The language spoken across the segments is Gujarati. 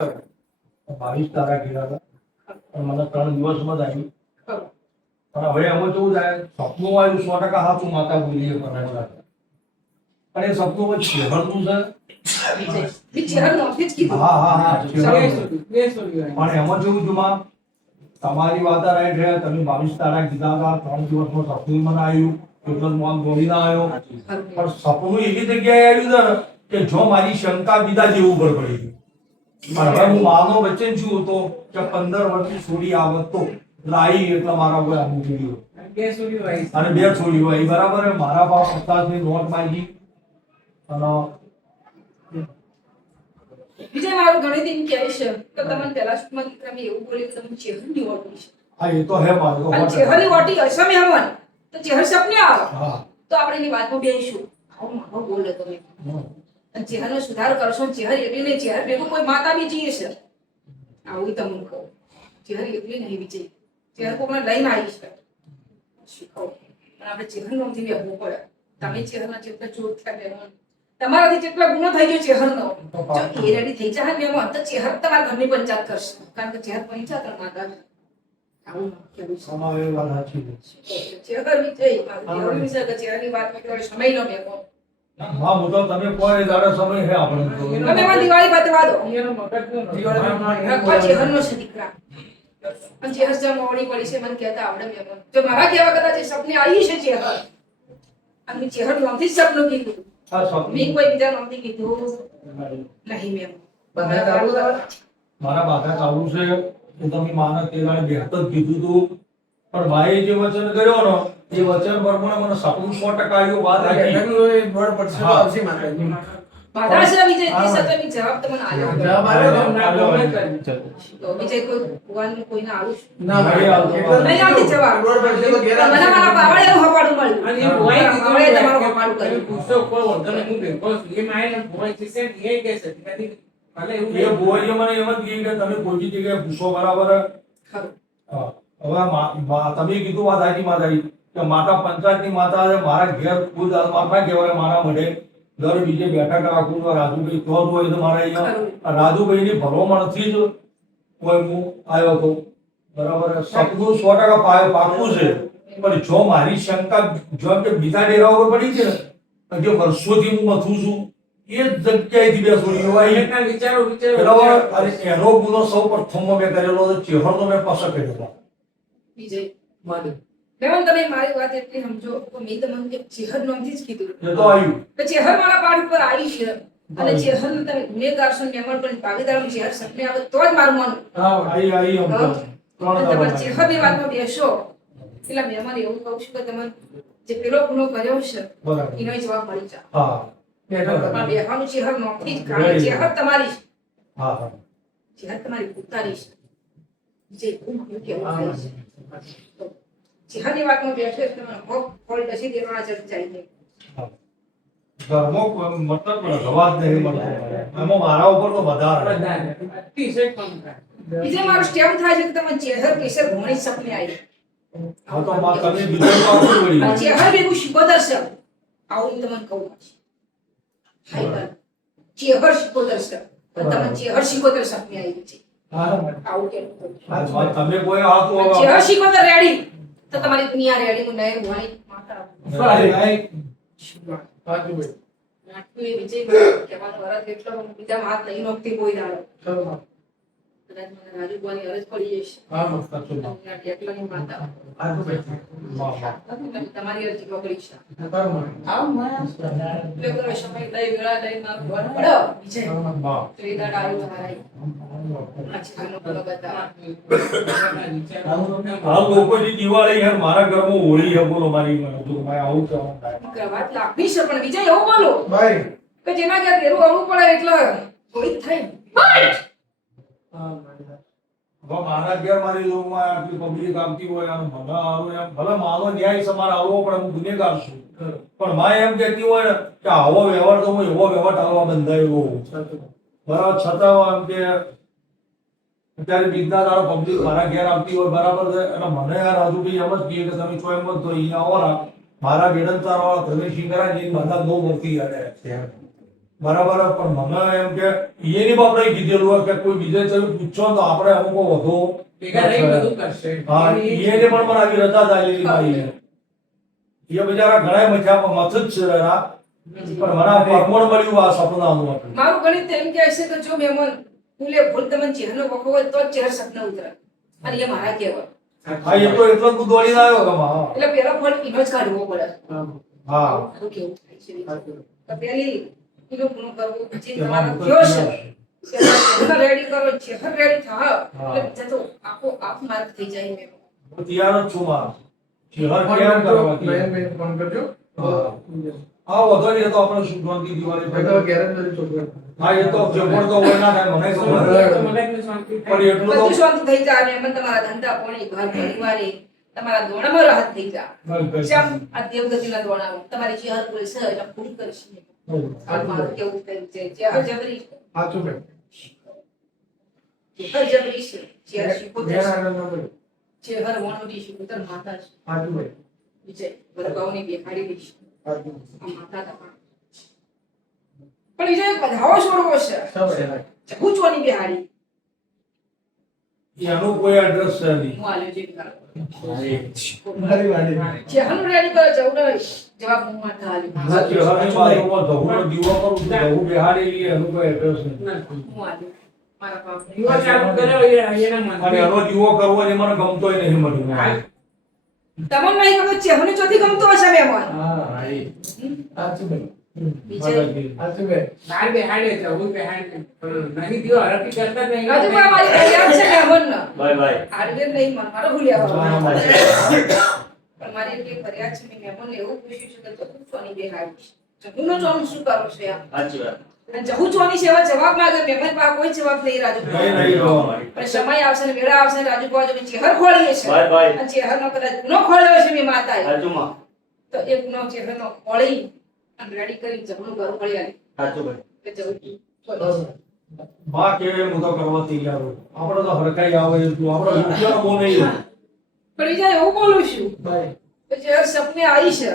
22 તારા ગયેલા હતા પણ મને 3 દિવસમાં જ આવી. પણ હવે એમાં કેવું થાય, સપનું આવ્યું 100% સાચું, માતા બોલીએ પણ અને એ સપનું શહેરનું છે. હા હા હા, પણ એમાં કેવું છું, તમારી વાત રાઈટ છે. તમે 22 તારા કીધા હતા, 3 દિવસમાં સપનું મને આવ્યું એટલે હું દોડી ના આવ્યો. પણ સપનું એવી જગ્યાએ આવ્યું છે કે જો મારી શંકા બીજા જેવું ઉપર પડી ગઈ. પણ હવે હું માનો વચન છું તો કે 15 વર્ષની છોડી આવત તો લાવી એટલે મારા કોઈ આવું જોયું અને 2 છોડીઓ આવી. બરાબર, મારા બાપ 50 ની નોટ માંગી અને વિજય મારું ઘણી દિન કહે છે કે તમને પેલા સુમાં તમે એવું બોલી કે તમે ચેહરની વાટી છે. હા, એ તો હે મારું અને ચેહરની વાટી અસમે હવન તો ચેહર સપને આવે. હા, તો આપણે એની વાતમાં બેહીશું. આવું મારો બોલે તમે અને ચેહરનો સુધાર કરશો. ચેહર એટલી નહીં, ચેહર ભેગું કોઈ માતા બીજી છે. આવું તમને કહું, ચેહર એટલી નહીં વિજય, ચેહર કોઈને લઈને આવી છે શીખો. પણ આપણે ચેહર નોમથી બેહવું પડે. તમે ચેહરના જેટલા ચોર થયા બેહવાનું, તમારાથી જેટલા ગુનો થઈ ગયો ચેહરનો, જો એ રેડી થઈ જાય મેમો તો ચેહર તમારા ઘરની પંચાયત કરશે. કારણ કે ચેહર પંચાયત માતા છે. આવું કેવું સમાવે વાત સાચી છે. ચેહર વિજય મારું એવું વિચાર કે ચેહરની વાત મેં કોઈ સમય નો મેકો. હા, હું તો તમે કોઈ દાડો સમય હે આપણે તો તમે માં દિવાળી બતવા દો. દિવાળી ચેહરનો છે દીકરા. અને ચેહર જે મોડી પડી છે મને કહેતા આવડે મેમો. જો મારા કહેવા કદાચ એ સપને આવી છે ચેહર, અને ચેહર નોમથી જ સપનું કીધું. આ સપનું મેં કોઈ બીજા નોમથી કીધું નહીં મેમો. મારા બાધા ચાલુ છે કે તમે માના તેલાને બેહત જ કીધું તું, પણ ભાઈ જે વચન કર્યો ને એ વચન પ્રમાણે મને સપનું 100% આવ્યું. વાત આવી બાધા છે વિજય થી સતમી જવાબ તમને આલ્યો. તો વિજય કોઈ ભગવાન કોઈને આવું ના ભાઈ નહીં આવતી જવાબ. મને મારા બાવળે એવું હપાડું મળ્યું અને એ ભોય બાવળે તમારું હપાડું કર્યું. પૂછો કોઈ વર્તન હું બેકોસ એ માયને ભોય છે એ કે છે કદી ભલે એવું એ બોય મને એમ જ કહ્યું કે તમે કોઈ જગ્યાએ પૂછો. બરાબર, ખરું. હા. હવે તમે કીધું વાત સાચી માતાજી કે માતા પંચાયતની માતા છે. મારા ઘેર ખુદ માતા કહેવાય. મારા મઢે દર બીજે બેઠક રાખું તો રાજુભાઈ તો હોય તો મારા અહીંયા રાજુભાઈની ભરવામાંથી જ કોઈ હું આવ્યો હતો. બરાબર, સપનું 100% પાકું છે. પણ જો મારી શંકા જો કે બીજા ડેરા ઉપર પડી છે ને, જે વર્ષોથી હું મથું છું એ જ જગ્યાએથી બે છોડીઓ આવી. એના વિચારો બરાબર, અને એનો ગુનો સૌ પ્રથમમાં મેં કરેલો હતો. ચેહરનો મેં પાછો કર્યો હતો. વિજય મારું મેમન તમે મારી વાત એટલી સમજો તો મેં તમને કે ચેહર નોમથી જ કીધું. એ તો આવ્યું. તો ચેહર મારા પાઠ ઉપર આવી છે અને ચેહર ને તમે ગુનેગાર છો મેમન પણ ભાગીદાર ચેહર સપને આવે તો જ મારું મન. હા, આવી તમે ચેહરની વાતમાં બેસો એટલે મેમન એવું કહું છું કે તમે જે પેલો ગુનો કર્યો છે બરાબર, એનો જવાબ મળી જાય. હા પણ બેહવાનું ચેહર નોમથી જ કારણ ચેહર તમારી છે. હા હા, ચેહર તમારી ઉતારી છે. જે ખૂબ કેવું થાય છે. ચેહરની વાતમાં બેઠો એટલે મને હોપ ફોલ દસી દેવાના ચર્ચા આવી હા. ધર્મો મતલબ રવાજ નહીં મળતો. એમાં મારા ઉપર તો વધારે અતિશય કમ થાય. બીજે મારું સ્ટેપ થાય છે કે તમે ચેહર કેસર ઘણી સપને આવી. હા, તો તમે બીજું તો આપવું પડી. આ ચેહર ભેગું શિકોદર છે. આવું હું તમને કહું છું. હાઈબર ચેહર શિકોદર છે. તમે ચેહર શિકોદર સપને આવી છે. આવું કેમ હા, તમે કોઈ આ તો ચેહર શિકોદર રેડી તો તમારી દુનિયા રેડી હું નયન ભણી માતા રાજુભાઈ નાટુ એ વિજય કહેવાનો અર્થ એટલો હું બીજા હાથ લઈ નોકતી કોઈ દાડો કદાચ મને રાજુભાઈ અરજ પડી જશે. હા, મસ્ત છો. દુનિયા ટેકલાની માતા તમારી અરજી પકડી છે. આવ મને લેગરો સમય લઈ વેળા લઈ મારું ભણ પડો વિજય તો એ દાડા આવ્યું તમારા આજકાલનો બોલો બતા આ લોકોની દિવાળી યાર મારા ઘરમાં હોળી છે. બોલો મારી મને તો ભાઈ આવું કહેવાનું થાય. વાત લાગી છે પણ વિજય એવું બોલો ભાઈ કે જેના કે તેરું અમુક પડે એટલે થોડી થઈ હવે મારા ઘેર મારી લોકોમાં આટલી પબ્લિક આવતી હોય અને મને આવું એમ ભલે મારો ન્યાય સમાર આવવો પડે, હું ગુનેગાર છું. પણ માં એમ કહેતી હોય કે આવો વ્યવહાર તો હું એવો વ્યવહાર ટાળવા બંધાયેલો હોઉં. બરાબર, છતાં એમ કે અત્યારે બીજા દાડો પબ્લિક મારા ઘેર આવતી હોય. બરાબર છે, અને મને યાર હજુ બી એમ જ કહીએ કે તમે છો એમ જ તો અહીંયા આવો મારા બેડન તારો પ્રવેશ કરાવી બધા બહુ મોટી યાદ છે. બરાબર પણ મને એમ કે એની બાપડે કીધેલું હોય કે કોઈ બીજે ચાલુ પૂછો તો આપણે અમુક વધુ ભેગા રહી બધું કરશે. હા એને પણ મને આવી રજા ચાલેલી મારી એ બિચારા ઘણા મજા મત જ છે રા. પણ મને આ પરમણ મળ્યું આ સપનાનું હતું. મારું ગણિત એમ કહે છે કે જો મહેમાન ભૂલે ભૂલ તમે ચહેરો વખો હોય તો જ ચહેર સપના ઉતરે અને એ મારા કહેવા હા એ તો એટલો જ હું દોડીને આવ્યો કે હા એટલે પેલા ફળ ઈનો જ કાઢવો પડે હા મારું કેવું થાય છે તો પેલી ઈનો ગુનો કરવો પછી તમારા કયો છે રેડી કરો ચહેર રેડી થાવ એટલે જતો આખો આપ માર્ક થઈ જાય મેં હું તૈયાર જ છું માં ચહેર કેમ કરવા ફોન કરજો. હા વધો નહીં એ તો આપણે શુભવંતી દિવાળી મેં તો ગેરેજ છોકરો. હા એ તો જે પણ તો હોય ના થાય મને ખબર તો મગજને શાંતિ થાય. પણ એટલું બધું તો શાંત થઈ જાય અને એમાં તમારા ધંધા પોણી ઘર પરિવારે તમારા દોણામાં રાહત થઈ જાય શ્યામ આ દેવગતિના દોણામાં તમારી ચહેર કોઈ છે એટલે પૂરી કરીશ આ મારું કેવું થયું છે ચહેર જબરી સાચું ભાઈ. ચહેર જબરી છે ચહેર શીખોતર ઘેર છે. આગળ ન ભાઈ. ચહેર વણોટી શીખોતર માતા છે સાચું ભાઈ. વિજય ભરગાવની બેહાડી દઈશ સાચું. આ માતા તમારા પણ વિજય બધાઓ છોડવો છે સવારે. ચકુચવાની બેહાડી એનું કોઈ એડ્રેસ છે નહીં હું આલ્યો છે વિચાર મારી વાડી. ચહેરનું રેડી કરો જવું નહીં જવાબ હું માથા આલ્યો ના ચહેરાની બાજુમાં ધહુનો દીવો કરું છું ધહુ બેહાડેલી એનું કોઈ એડ્રેસ નહીં હું આલ્યો મારા બાપ યુવા ચાલુ કર્યો એના મન. અને એનો દીવો કરવો એ મને ગમતોય નહીં મળ્યું તમને નહીં ખબર ચહેરને ચોથી ગમતો હશે મહેમાન હા ભાઈ. સાચું ભાઈ. વિજય સાચું ભાઈ. બહાર બેહાડે જવું બેહાડે નહીં દિયો હરખી કરતા જ નહીં. રાજુ ભાઈ મારી તૈયાર છે મહેમાન બાય બાય આડવેર નહીં મન મારો ભૂલ્યા હા, પણ મારી એટલી ફરિયાદ છે મેં મહેમાનને એવું પૂછ્યું છે કે તો તું સોની બેહાડી છે જહુનો ચોન શું કરો છે આ સાચી વાત અને જહુ ચોની સેવા જવાબ માંગે મહેમાન પાસે કોઈ જવાબ નહીં રાજુ નહીં નહીં તો પણ સમય આવશે ને વેળા આવશે ને રાજુ પાસે જો ચહેર ખોળીએ છે બાય બાય અને ચહેરનો કદાચ ગુનો ખોળ્યો છે મેં માતાએ સાચું માં તો એ ગુનો ચહેરનો ખોળી અને રેડી કરી જહુનું ઘર ખોળી આલી સાચું ભાઈ કે જહુ બા કે હું તો કરવા તૈયાર છું આપણે તો હરખાઈ આવે એટલું આપણે રૂપિયાનો બહુ નહીં પણ બીજા એવું બોલું છું ભાઈ. કે ચહેર સપને આવી છે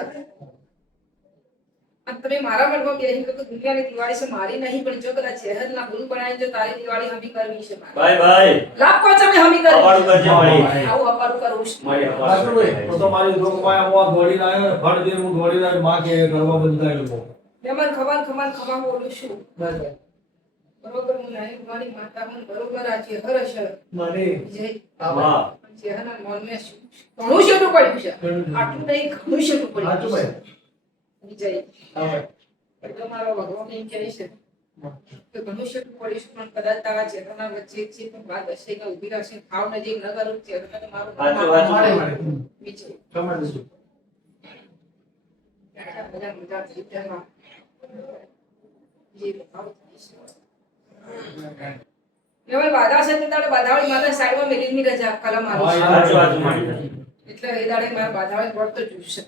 અને તમે મારા મનમાં બેહી કે દુનિયાની દિવાળી છે મારી નહીં પણ જો કદાચ ચહેરના ગુરુ બનાવી જો તારી દિવાળી હમી કરવી છે મારે બાય બાય લાભ કો તમે હમી કરવી અપાડું કરજે મળી આવું અપારું કરું છું મળી સાચું ભાઈ. તો તો મારી જોગમાં હું દોડીને આવ્યો ને ફળ દે હું દોડીને આવ્યો માં કે કરવા બંધાયેલો મહેમાન ખમા બોલું છું ભાઈ. બરોબર હું નાની મારી માતા હું બરોબર આ ચહેર હશે મારી. વિજય વાહ ચહેરના મનને ઘણું શેઠું પડ્યું છે આટલું નહીં ઘણું શેઠું સાચું પડ્યું ભાઈ. છે વિજય હા ભાઈ. એટલે મારો ભગવાન એમ કહે છે કે ઘણું શેઠું પડ્યું છે પણ કદાચ તારા ચહેરાના વચ્ચે એક છે પણ વાત હશે કે ઊભી રહેશે ખાવ નજીક ન કરું ચહેરા તો મારું સાચું સાચું મારી ભાઈ. વાડી. વિજય સમજ છું. બધા મજા થઈ ગયા જે ભાવ થાય છે હવે બાધા છે તો તારે બાધાવાળી માતા સાઈડમાં મેલીની રજા કલમ હા, આવી સાચું સાચું મળી એટલે એ દાડે મારા બાધાવાળી વર્ત તો જોઈશે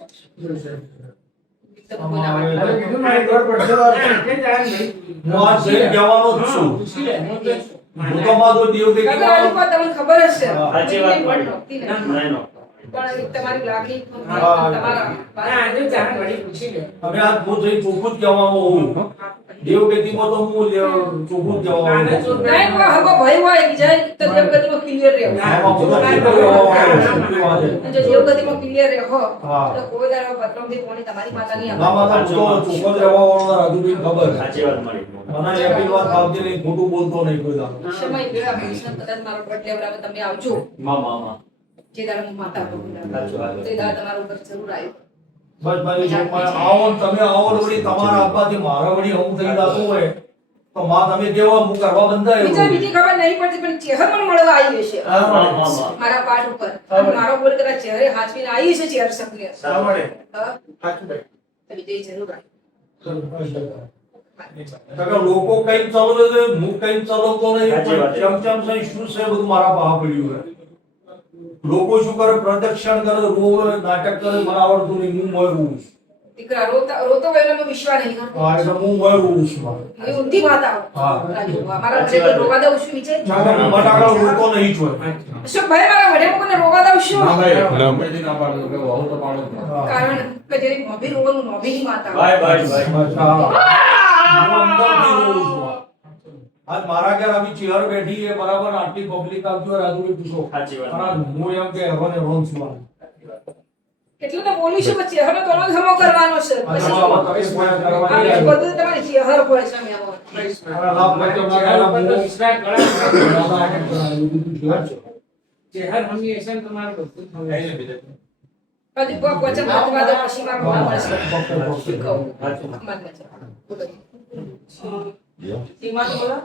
એકદમ આમાં બોલાવા. હવે- અરે કીધું ને એક વાર પડશે તો આવશે. કે જાણ નહીં. હું આ જઈને કહેવાનો જ છું પૂછી લે, હું તો- હું તો માં તો દેવ કે કાકા રાજુભા તમને ખબર હશે હા, સાચી વાત મને મળી. નહોતી ને. નહીં નો પણ એક તમારી લાગણી હા. તમારા ના, આજે જાણ વળી પૂછી લે. હવે આ હું જઈ ચોખ્ખું જ કહેવાનો હોઉં દેવ કેતીમાં તો હું ચોખ્ખું જ કહેવાનો નાના હોઉં. છોકરા- નહીં કોઈ હગો ભય હોય વિજય તો દેવગતિમાં ક્લિયર રહો આમાં હું તો ચોખ્ખું કહેવાનો હોઉં. સાચી વાત છે. અને જો દેવગતિમાં ક્લિયર રહો હા. તો કોઈ દાડો પત્રમથી કોની તમારી માતાની ના માતા હું તો ચોખ્ખો જ રહેવા વાળો રાજુભાઈ ખબર છે. સાચી વાત મળી મને એવી વાત આવતી નહીં ખોટું બોલતો નહીં કોઈ દાડો. સમય વેળા ભવિષ્ય કદાચ મારો બર્થડે વરાવે તમે આવજો માં માં માં જે દાડે હું માતા સાચું, બોલું સાચું. તે દાડે તમારું ઘર જરૂર આવ્યું બસ ભાઈ જો મને આવો ને તમે આવો ને વળી તમારા આપવાથી મારા વળી હું થઈ જતું હોય તો માં તમે કેવો હું કરવા બંધાયો બીજા બીજી ખબર નહીં પડતી પણ ચહેર પણ મળવા આવી હશે હા માં ભાઈ. માં માં મારા પાઠ ઉપર અને મારો બોલ કદાચ ચહેરે હાચવીને આવી છે ચહેર સપને હા ભાઈ. હા સાચું ભાઈ. તો વિજય જરૂર આવ્યું કાકા લોકો કઈ ચાલવે છે હું કઈ ચાલવતો નહીં સાચી વાત છે. ચમચમ છે શું છે બધું મારા પાસે પડ્યું છે લોકો શું કરે પ્રદક્ષિણ કરે રોવે નાટક કરે મને આવડતું નહીં હું મરું દીકરા રોતો હોય એનામાં વિશ્વાસ નહીં કરતો હા એટલે હું મરું છું એ ઊંધી વાત આવો હા. રાજુ મારા સાચી ઘરે વાત. રોવા દઉં છું વિજય ચાલો બટાકા રોતો નહીં છું અશોક ભાઈ મારા વડે કોને રોવા દઉં છું હા. કારણ કે જેની મોભી રોવાનું મોભીની માતા બાય બાય બાય બસ, હા. અંદરથી જોઉં છું. આજ મારા ઘેર આવી ચેર બેઠી એ બરાબર આટલી પબ્લિક આવતી રાજુને પૂછો સાચી વાત. અને હું એમ કે હવે રોન છું આ. એટલું તો બોલીશું કે ચહેરો તો અલગ હમો કરવાનો છે અને પછી આમાં તમે કોઈ આ કરવાની બધું તમારી ચહેર હોય છે આમાં. આ લાભ માટે મારા ચહેરા પર તો વિશ્વાસ કરાય. છે. ચહેર હંમેશા તમારું બધું થવું છે. હજી કોક વચન બતવા દો પછી મારો ભાવ મળશે. ફક્ત કહું. માન છે. સીમા તો બોલો.